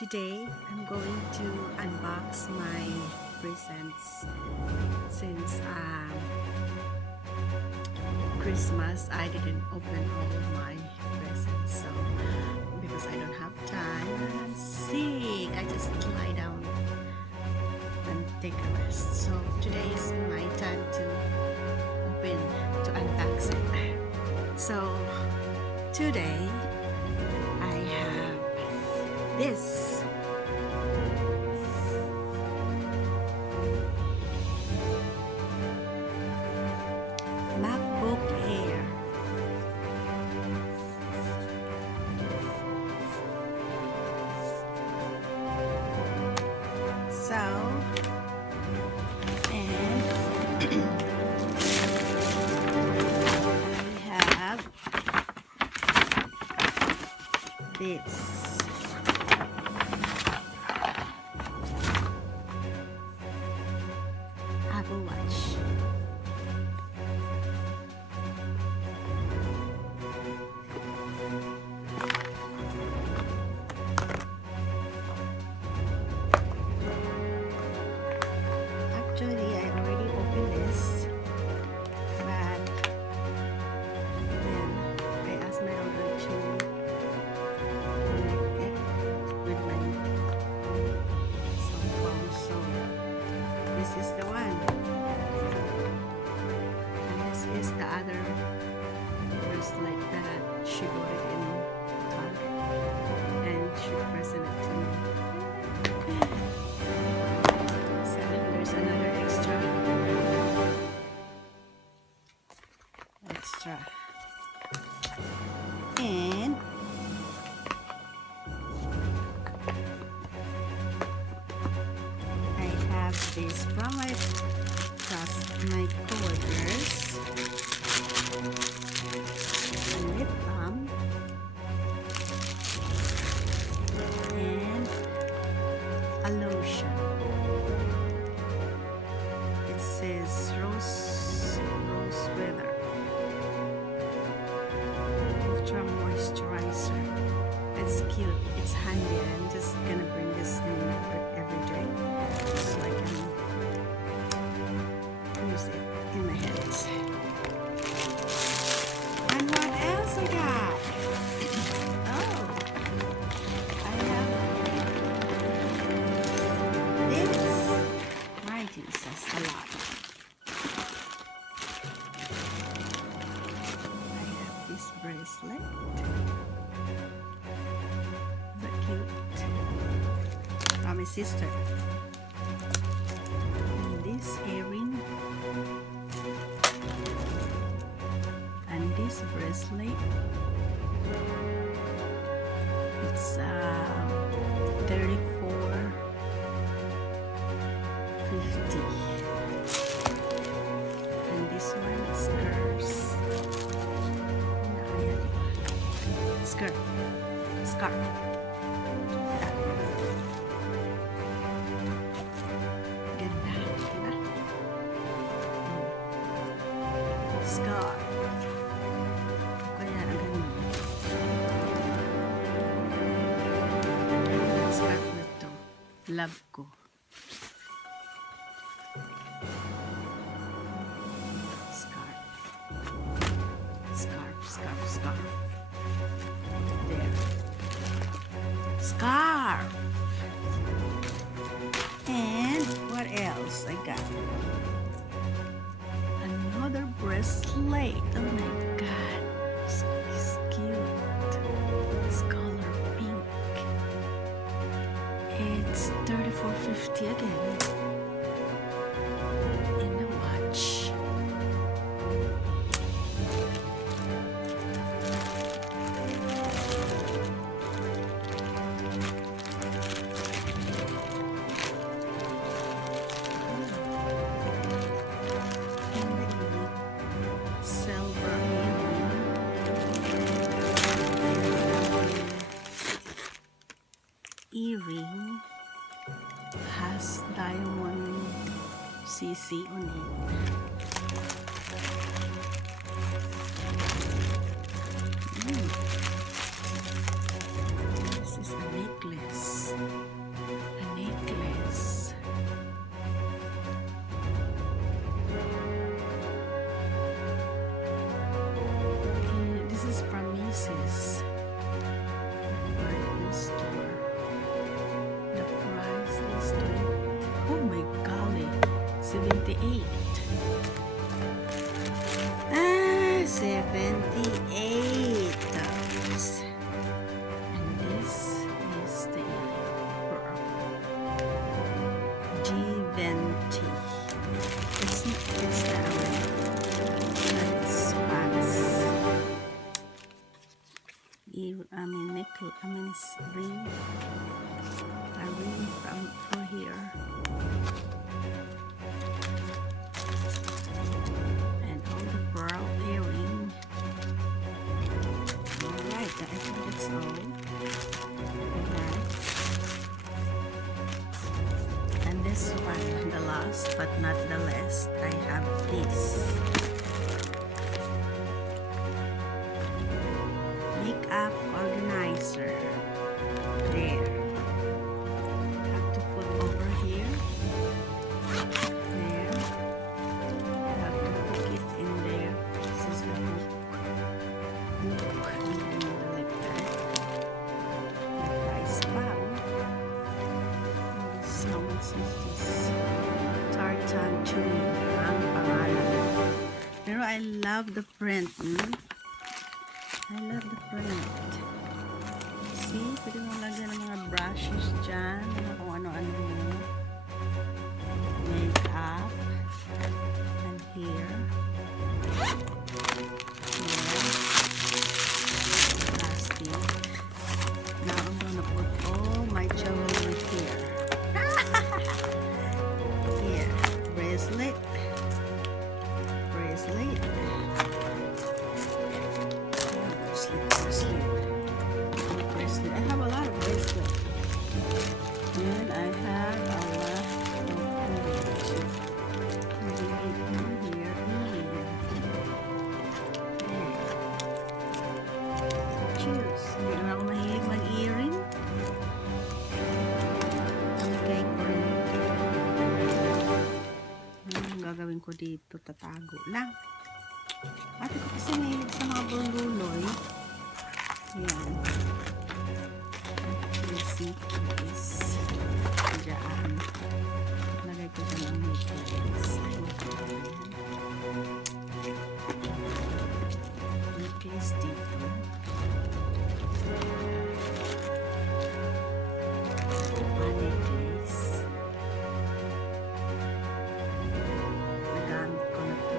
Today, I'm going to unbox my presents since Christmas. I didn't open all my presents, so because I don't have time. I'm sick. I just lie down and take a rest. So today is my time to unbox it. So today I have this MacBook Air. So, and we have this. Apple Watch. Actually, I already opened this, but then I asked my daughter to connect it with my cell phone. So this is the one. This is the other bracelet that she bought it in Target, and she presented it to me. So there's another extra, and I have this from my coworkers, a lip balm, and a lotion. It says Rose Weather Ultra Moisturizer. It's cute. It's handy. I'm just gonna bring this in every day so I can use it in my hands. And what else I got? Oh, I have this. My Jesus, a lot. I have this bracelet. Is that cute? From my sister. And this earring. And this bracelet. It's $34.50. And this one is hers. Scarf. Ganda, diba? Scarf. Kaya ang ganun. Scarf na to. Love ko. Scarf. There. Scarf. And what else I got? Another bracelet. Oh my god. It's cute. It's color pink. It's $34.50 again. And a watch. Earring has diamond CC on it. This is a necklace. 78. 78 dollars. And this is the pearl. G20. It's that way. It's Spanish. Ring. A ring from here. And all the pearl earring. Alright, I think that's all. And this one, the last but not the least, I have this. Makeup organizer. There. Have to put over here. There. Have to hook it in there. This is the hook. And then like that. The price bound. How much is this? Tartan Chewy ang pangalan. Pero I love the print. I love the print. See? Pwede mo lagyan ng mga brushes dyan. Kung ano-ano yun. Makeup. And here. Plastic. Now I'm gonna put all my jewelry here. Here. Bracelet. Bracelet. Bracelet. I have a lot of bracelets. And I have a lot of here. Cheers. Hindi naman ako mahilig mag-earring. Amigay ko rin. Ang gagawin ko dito, tatago lang. Ate ko kasi mahilig sa mga bululoy. Yan. Easy place. Diyan. Lagay ko dyan ang necklace. Necklace dito. Necklace. Nagamit ko na ito.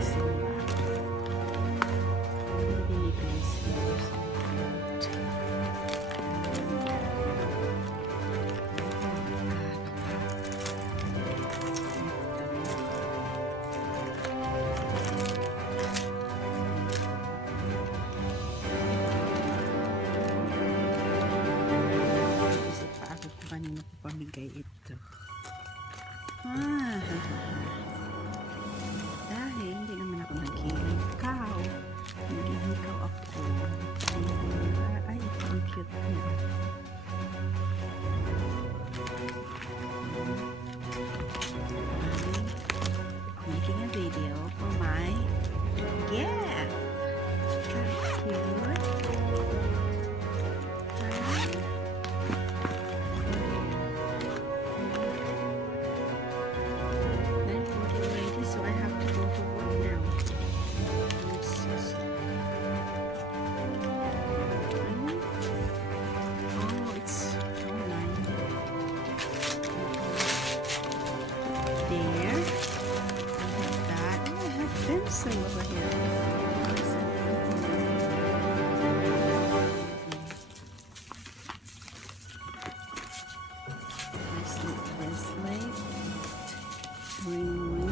Kasi kanina ko pamigay ito. Dahil hindi naman ako naghihikaw. Naghihikaw ako. Ay, ito ang cute niya. Making a video for my gift. That's cute. So I have to go to work now. Oh, it's online. There. I have that. Oh, I have pencil over here. Bracelet. Ring.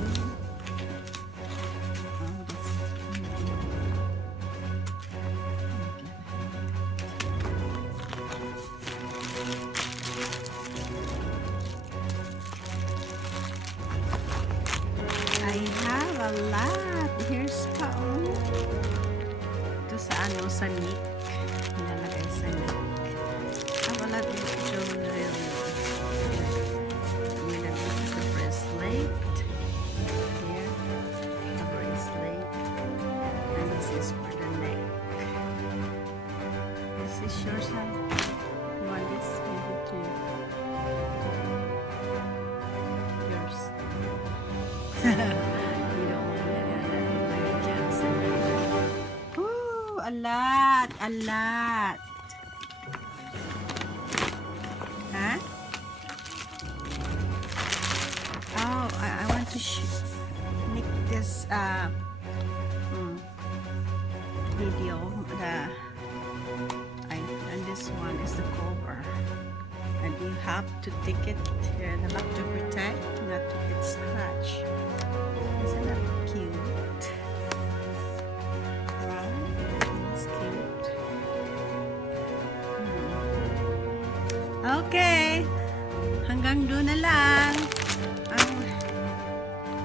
I have a lot. Here's pa, oh. Ito sa ano, sa neck. Nilalagay sa neck. I have a lot of jewelry. This is a bracelet. Here, a bracelet. And this is for the neck. This is yours, huh? You want this? Maybe too. You don't want to jealous. Ooh, a lot, a lot. Huh? Oh, I want to make this video. And this one is the cover. And you have to take it here in the back to protect, not to get scratched. Isn't that cute? Right? It's cute. Okay. Hanggang doon na lang ang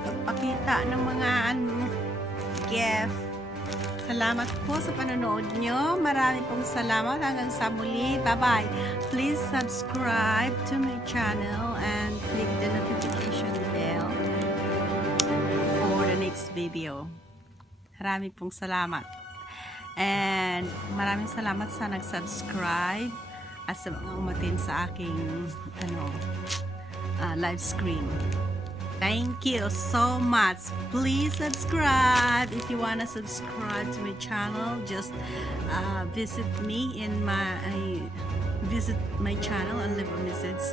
pagpakita ng mga gift. Salamat po sa panonood nyo. Marami pong salamat. Hanggang sa muli. Bye-bye. Please subscribe to my channel and click the notification bell for the next video. Marami pong salamat. And maraming salamat sa nag-subscribe at sa mga umatin sa aking live stream. Thank you so much. Please subscribe. If you want to subscribe to my channel, just visit me in my channel and leave a message